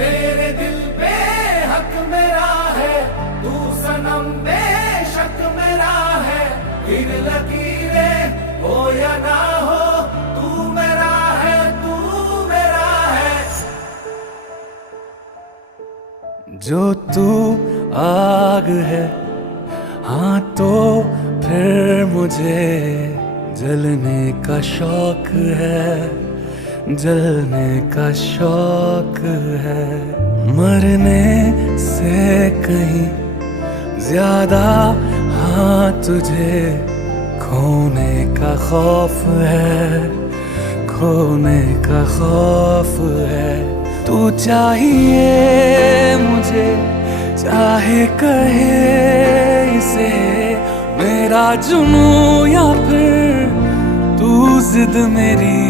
तेरे दिल पे हक मेरा है, तू सनम बेशक मेरा है। फिर लकीरें हो या ना हो, तू मेरा है, तू मेरा है। जो तू आग है, हाँ तो फिर मुझे जलने का शौक है, जलने का शौक है। मरने से कहीं ज्यादा हाँ तुझे खोने का खौफ है, खोने का खौफ है। तू चाहिए मुझे, चाहे कहे इसे मेरा जुनून या फिर तू जिद मेरी